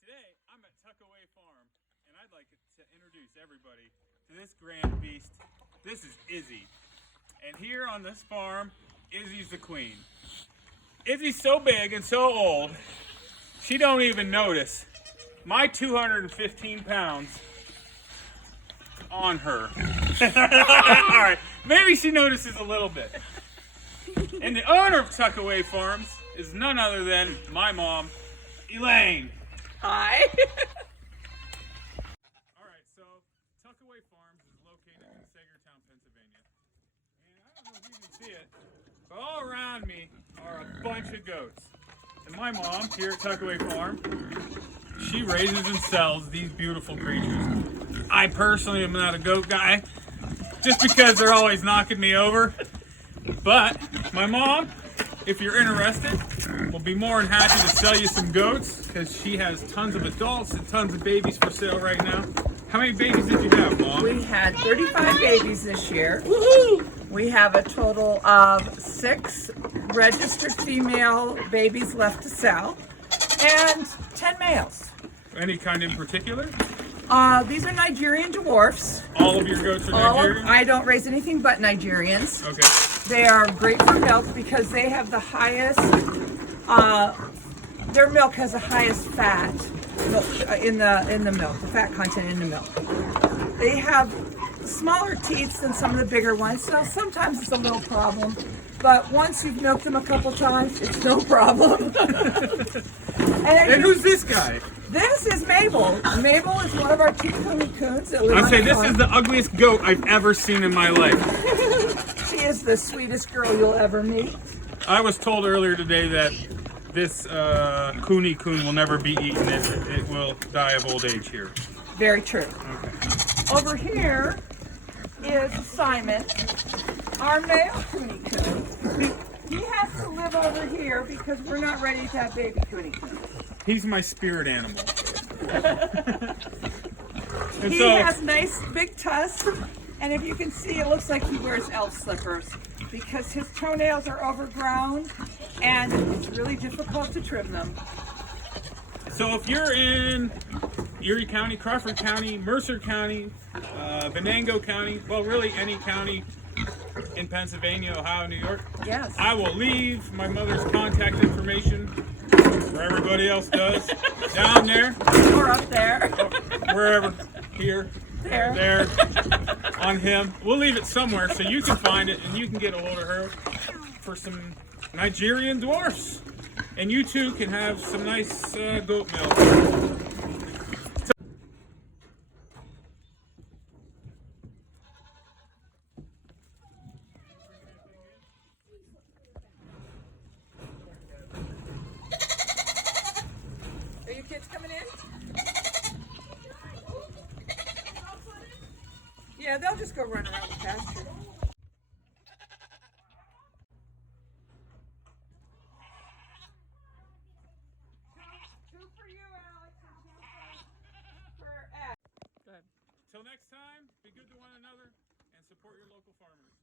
Today, I'm at Tuckaway Farm, and I'd like to introduce everybody to this grand beast. This is Izzy. And here on this farm, Izzy's the queen. Izzy's so big and so old, she don't even notice my 215 pounds on her. Alright, maybe she notices a little bit. And the owner of Tuckaway Farms is none other than my mom, Elaine. Hi. Alright, so Tuckaway Farms is located in Sagertown, Pennsylvania. And I don't know if you can see it, but all around me are a bunch of goats. And my mom, here at Tuckaway Farm, she raises and sells these beautiful creatures. I personally am not a goat guy, just because they're always knocking me over. But my mom, if you're interested, will be more than happy to sell you some goats, because she has tons of adults and tons of babies for sale right now. How many babies did you have, Mom? We had 35 babies this year. Woohoo! We have a total of 6 registered female babies left to sell and 10 males. Any kind in particular? These are Nigerian dwarfs. All of your goats are Nigerian? I don't raise anything but Nigerians. Okay. They are great for milk because they have the highest, their milk has the highest fat in the milk, the fat content in the milk. They have smaller teats than some of the bigger ones, so sometimes it's a little problem. But once you've milked them a couple times, it's no problem. And who's this guy? This is Mabel. Mabel is one of our two coons that live on I say the this farm. is the ugliest goat I've ever seen in my life. She is the sweetest girl you'll ever meet. I was told earlier today that this coon will never be eaten. It will die of old age here. Very true. Okay. Over here is Simon, our male coon. He has to live over here because we're not ready to have baby coon. He's my spirit animal. He has nice big tusks, and if you can see, it looks like he wears elf slippers because his toenails are overgrown and it's really difficult to trim them. So if you're in Erie County, Crawford County, Mercer County, Venango County, well, really any county in Pennsylvania, Ohio, New York, Yes. I will leave my mother's contact information where everybody else does, down there, Or up there. wherever, here, There. there, on him. We'll leave it somewhere so you can find it and you can get a hold of her for some Nigerian dwarfs. And you too can have some nice goat milk. Are you kids coming in? Yeah, they'll just go run around the pasture. Two for you, Alex, and two for Ed. Go ahead. Till next time, be good to one another and support your local farmers.